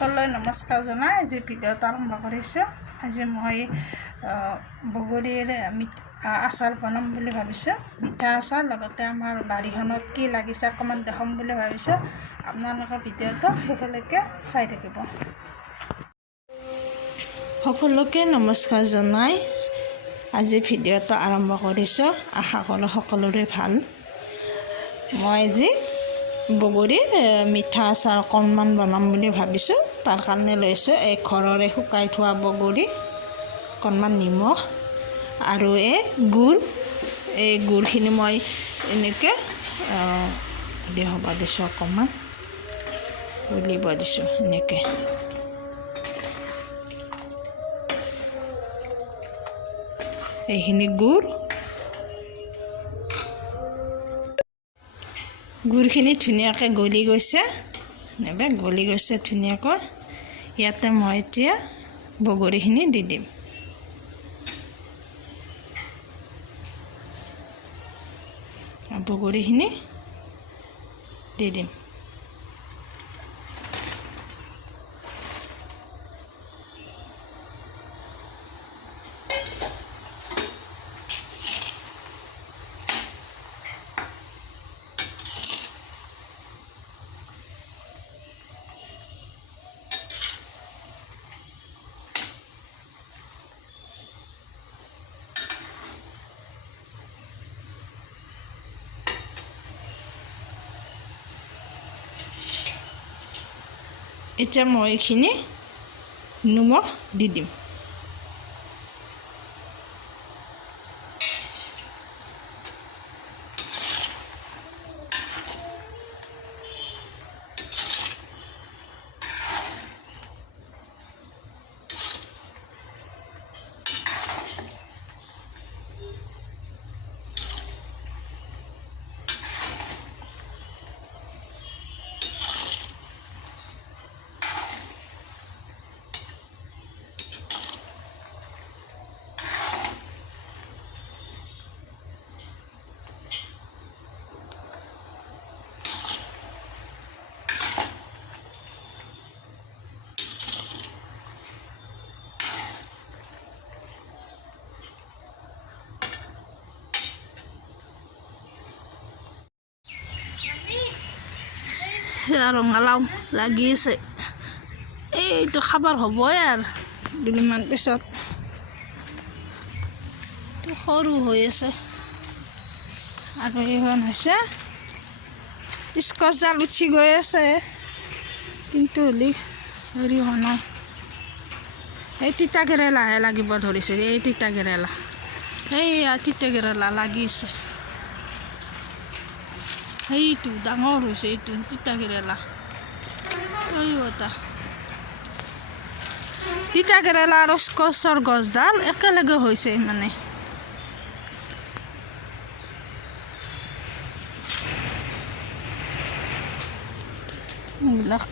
সকলোলৈ নমস্কাৰ জনাই আজি ভিডিঅ'টো আৰম্ভ কৰিছোঁ। আজি মই বগৰীৰ আচাৰ বনাম বুলি ভাবিছোঁ। মিঠা আচাৰ লগতে আমাৰ বাৰীখনত কি লাগিছে অকণমান দেখাম বুলি ভাবিছোঁ। আপোনালোকে ভিডিঅ'টো শেষলৈকে চাই থাকিব। সকলোকে নমস্কাৰ জনাই আজি ভিডিঅ'টো আৰম্ভ কৰিছোঁ। আশা কৰোঁ সকলোৰে ভাল। মই আজি বগৰীৰ মিঠা আচাৰ অকণমান বনাম বুলি ভাবিছোঁ। তাৰ কাৰণে লৈছোঁ এই ঘৰৰে শুকাই থোৱা বগৰী, অকণমান নিমখ আৰু গুড়। এই গুড়খিনি মই এনেকৈ হ'ব দিছোঁ, অকণমান উলিব দিছোঁ এনেকৈ। এইখিনি গুড়খিনি ধুনীয়াকৈ গলি গৈছে, ধুনীয়াকৈ। ইয়াতে মই এতিয়া বগৰীখিনি দি দিম। বগৰীখিনি দি দিম। এতিয়া মই এইখিনি নিমখ দি দিম। ৰঙালাও লাগি আছে, এইটো খাবৰ হ'বই আৰু দুদিনমান পিছত। সৰু হৈ আছে আৰু এইখন হৈছে স্কচ জাল উঠি গৈ আছে, কিন্তু হ'লে হেৰি হোৱা নাই। এই তিতা কেৰেলাহে লাগিব ধৰিছে, এই তিতা কেৰেলা, এইয়া তিতা কেৰেলা লাগিছে। এইটো ডাঙৰ হৈছে, এইটো তিতা কেৰেলা। তিতা কেৰেলা আৰু স্কচৰ গছডাল একেলগে হৈছে মানে। এইবিলাক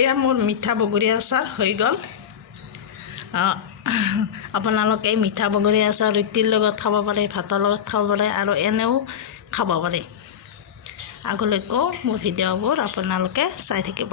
এয়া মোৰ মিঠা বগৰী আচাৰ হৈ গ'ল। আপোনালোকে মিঠা বগৰী আচাৰ ৰুটিৰ লগত খাব পাৰে, ভাতৰ লগত খাব পাৰে আৰু এনেও খাব পাৰে। আগলৈকেও মোৰ ভিডিঅ'বোৰ আপোনালোকে চাই থাকিব।